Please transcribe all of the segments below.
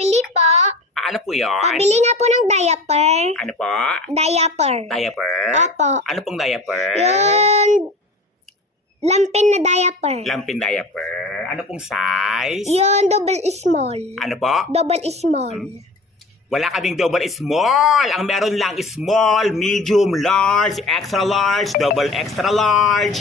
bibili po. Ano po yun? Pabili nga po ng diaper. Ano po? Diaper. Diaper? Opo. Ano pong diaper? Yun, lampin na diaper. Lampin diaper. Ano pong size? Yun, double small. Ano po? Double small. Wala kaming double small. Ang meron lang is small, medium, large, extra large, double extra large.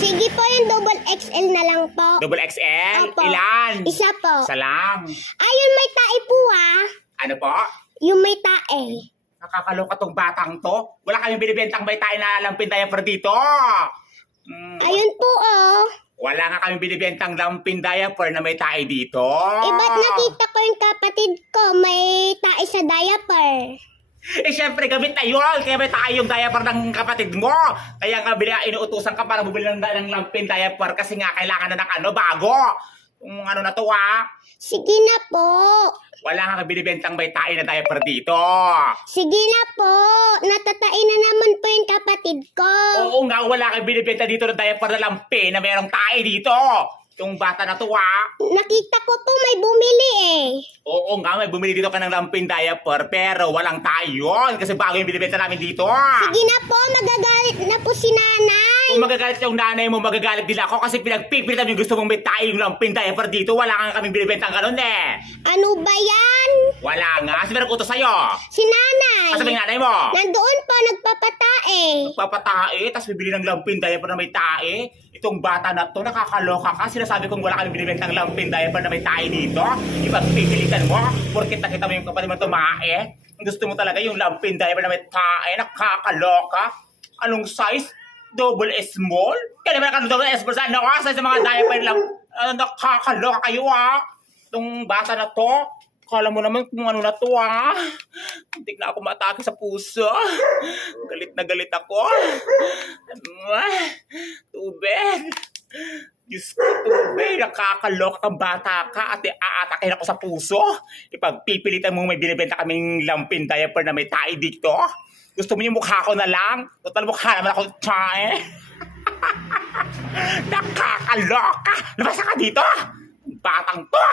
Sige po, yung double XL na lang po. Double XL? Opo. Ilan? Isa po. Isa lang. Ayun, may tae po ah. Ano po? Yung may tae. Nakakaloka tong batang to. Wala kaming binibentang may tayo na lampin diaper dito. Ayun po oh. Wala nga kaming binibentang lampin diaper na may tayo dito. Eh, ba't nakita ko yung kapatid ko may tae sa diaper? Eh, syempre, gamit na yun. Kaya may tayo yung diaper ng kapatid mo. Kaya nga, inuutusan ka para bumili ng lampin diaper kasi nga kailangan na ng bago. Kung ano na to, Sige na po. Wala nga binibentang may tayo na diaper dito. Sige na po. Natatain na naman po yung kapatid ko. Oo nga, wala kang binibenta dito na diaper na lampin na merong tayo dito. Itong bata na to, Nakita ko po may bumili eh. Oo nga, may bumili dito ka ng lampin diaper, pero walang tayo kasi bago yung binibenta namin dito. Sige na po, magagalit na po si nanay. Kung magagalit yung nanay mo, magagalit din ako kasi pinagpipilitan yung gusto mong may tayo yung lampin diaper dito. Wala nga kaming binibentang ganun eh. Ano ba yan? Wala nga. Sino nag-utos sa'yo? Si nanay. Kasi yung nanay mo? Nandoon po, nagpapatae. Papatae, tapos bibili ng lampin diaper na may tae. Itong bata na to, nakakaloka ka. Sinasabi kong wala kami binibentang lampin diaper na may tae dito. Ipagpipilitan mo, porkit nakita mo yung kapatid mo tumae. Gusto mo talaga yung lampin diaper na may tae, nakakaloka. Anong size? Double small? Kaya naman ka double small sa ano ka? Sa mga diaper lang. Nakakaloka kayo Itong bata na to, kala mo naman kung ano na to Hindi na ako matake sa puso. Galit na galit ako. Tubig. Diyos ko, tubig. Nakakaloka kang bata ka at aatakin ako sa puso. Ipagpipilitan mo may binibenta kaming lampin diaper na may tae dito. Gusto mo yung mukha ko na lang? Total mukha naman ako tae. Nakakaloka. Labasa ka dito. Batang to.